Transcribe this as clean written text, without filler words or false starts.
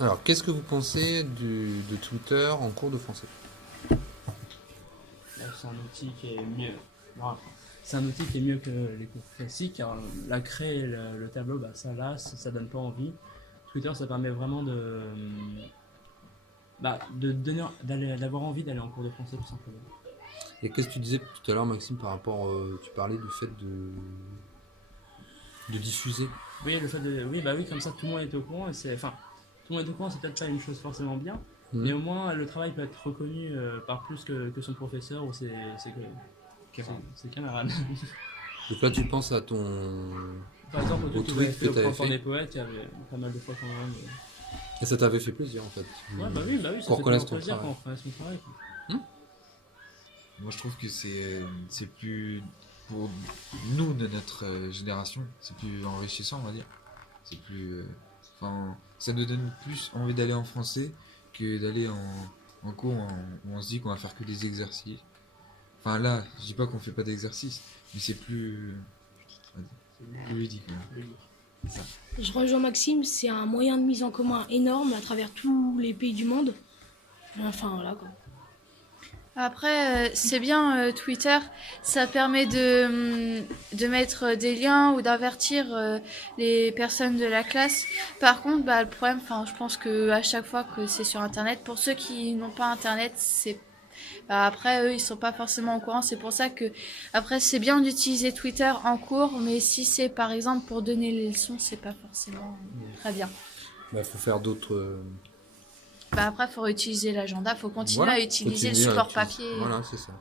Alors, qu'est-ce que vous pensez de Twitter en cours de français? C'est un outil qui est mieux. Non, c'est un outil qui est mieux que les cours classiques. Alors, la craie et le tableau, bah, ça donne pas envie. Twitter, ça permet vraiment d'avoir envie d'aller en cours de français tout simplement. Et qu'est-ce que tu disais tout à l'heure, Maxime, par rapport, tu parlais du fait de diffuser. Oui, oui, comme ça tout le monde est au courant. Enfin, tout le monde est au courant, c'est peut-être pas une chose forcément bien, Mhm. mais au moins le travail peut être reconnu par plus que son professeur ou ses camarades. Donc là, tu penses à ton... Par exemple, Au au que tweet j'avais que fait au t'avais Printemps fait. des poètes, il y avait pas mal de fois quand même. Et ça t'avait fait plaisir, en fait. Ouais, bah oui, ça Pour fait connaître toujours ton plaisir quand travail. on fait son travail, quoi. Moi, je trouve que c'est plus pour nous de notre génération, c'est plus enrichissant, on va dire. C'est plus, enfin, ça nous donne plus envie d'aller en français que d'aller en cours où on se dit qu'on va faire que des exercices. Enfin là, je dis pas qu'on fait pas d'exercices, mais c'est plus, plus ludique. Voilà. Je rejoins Maxime, c'est un moyen de mise en commun énorme à travers tous les pays du monde. Enfin, voilà quoi. Après, c'est bien Twitter, ça permet de mettre des liens ou d'avertir les personnes de la classe. Par contre, bah, le problème, je pense que à chaque fois que c'est sur Internet, pour ceux qui n'ont pas Internet, après eux ils sont pas forcément au courant. C'est pour ça que après c'est bien d'utiliser Twitter en cours, mais si c'est par exemple pour donner les leçons, c'est pas forcément très bien. Bah, faut faire d'autres... Après, faut utiliser l'agenda, faut continuer Voilà, à utiliser le continuer à support utiliser. papier. Voilà, c'est ça.